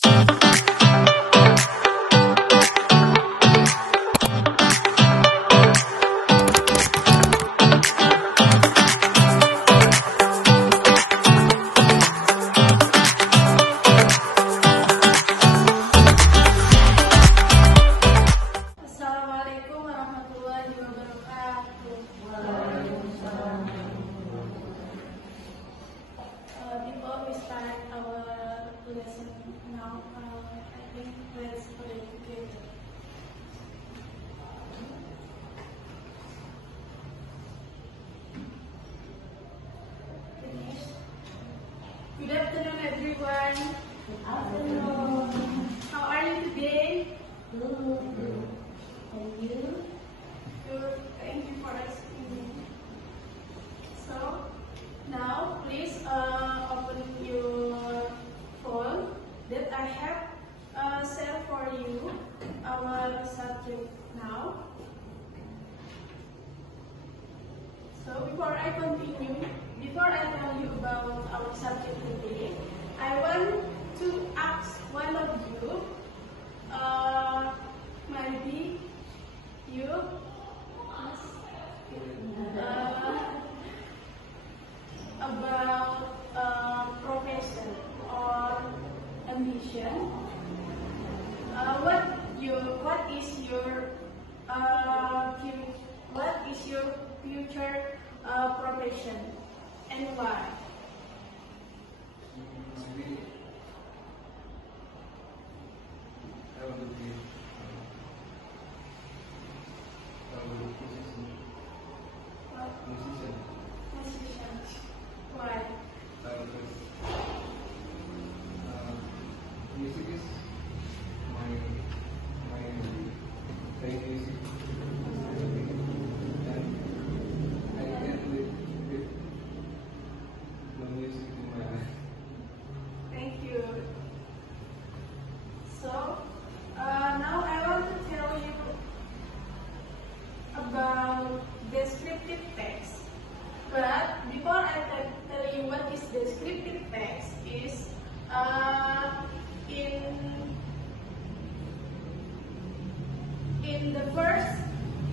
Assalamualaikum warahmatullahi wabarakatuh. Before we start our lesson now, I think let's pray together. Finish. Good afternoon, everyone. Good afternoon. How are you today? Good. And you? Good. Thank you for asking me. So now, please open your phone that I have set for you our subject now. So before I continue, before I tell you about our subject today, I want to ask one of you, maybe you, about profession or ambition. What is your future profession and why? Maybe I want to be What? musician. Musician. Why? Because music is my playing music, and I can live with the music in my life. Thank you. So, now I want to tell you about descriptive text. But before I tell you what is descriptive text is, in the first,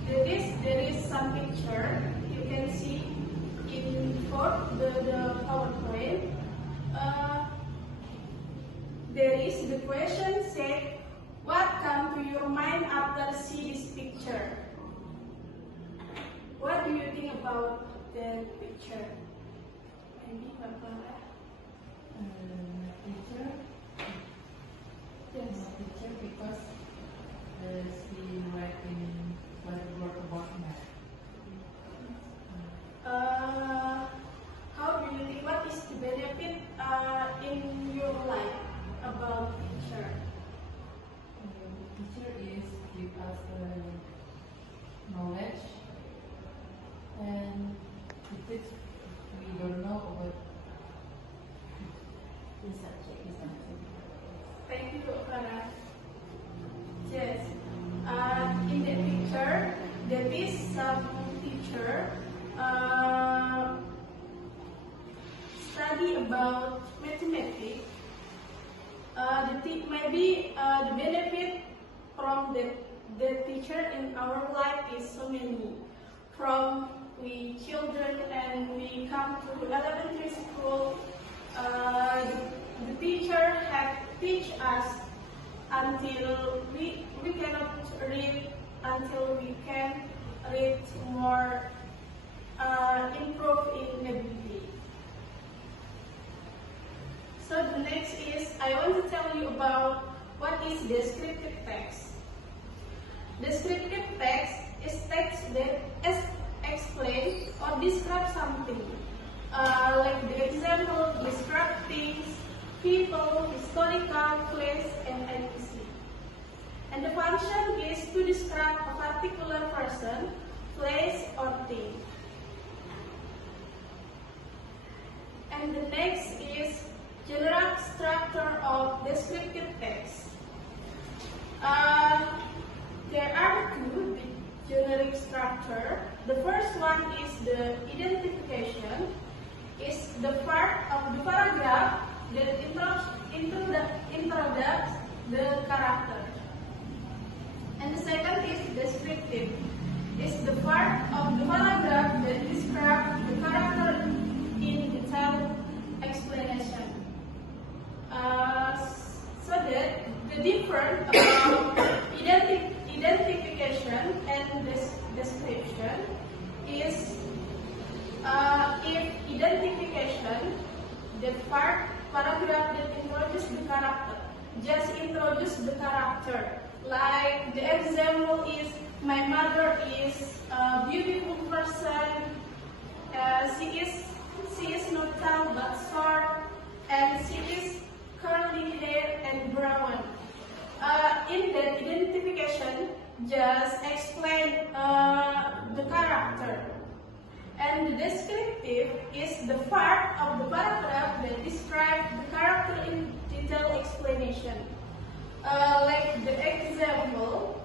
there is some picture you can see in the PowerPoint. There is the question said, what come to your mind after see this picture? What do you think about the picture? Maybe Barbara? Teacher? Yes. Teacher because she writing word about math. How do you think? What is the benefit in your life about picture? Teacher is give us knowledge and it is we don't know about the subject. Thank you, Farah. Yes. In the picture, there is some teacher study about mathematics. Maybe the benefit from the teacher in our life is so many. From we children and we come to elementary school, the teacher have teach us until we cannot read, until we can read more, improve in ability. So the next is, I want to tell you about what is descriptive text. Descriptive text is text that explain or describe something. Like the example, describe things, people, historical, place, and etc. And the function is to describe a particular person, place, or thing. And the next is general structure of descriptive text. There are two generic structure. The first one is the identification. Is the part of the paragraph that introduce the character. And the second is descriptive. It's the part of the paragraph that describes the character in detailed explanation. So that the difference about identification and description is if identification, the paragraph that introduces the character, just introduce the character. Like the example is, my mother is a beautiful person. She is not tall but short, and she is curly hair and brown. In that identification, just explain the character. And the descriptive is the part of the paragraph that describes the character in detailed explanation. Like the example,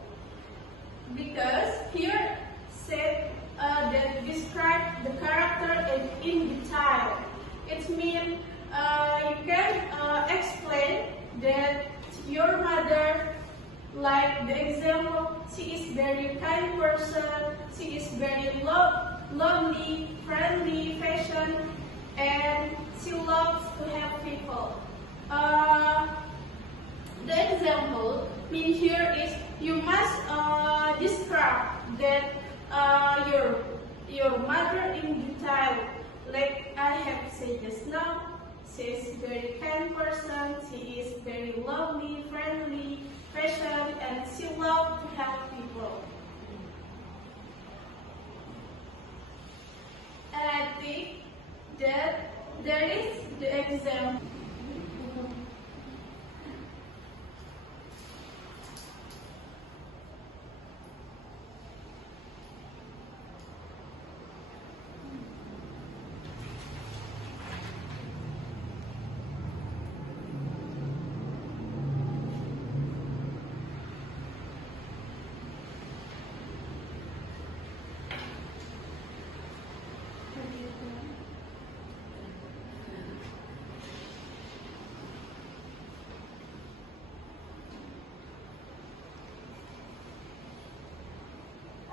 because here said that describe the character in detail. It means you can explain that your mother, like the example, she is very kind person, she is very lovely, friendly, fashion, and she loves to help people. The example mean here is you must describe that your mother in detail. Like I have said just now, she is very kind person, she is very lovely, friendly, fashion, and she loves to help people. And I think that there is the example.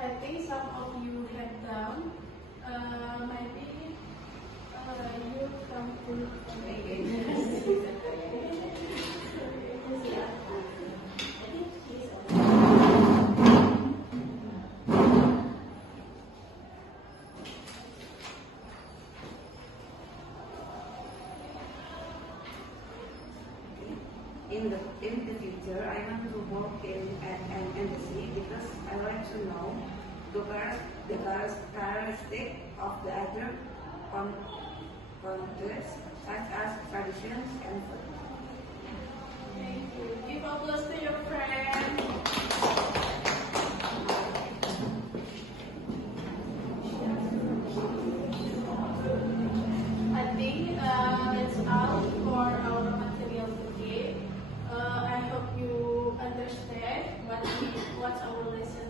I think some of you have done. Maybe you come to in the future, I want to work in an embassy because I want to know the characteristic of the other countries, such as traditions and food. Thank you. Give applause to your friend. I think that's all for our material today. I hope you understand what's our lesson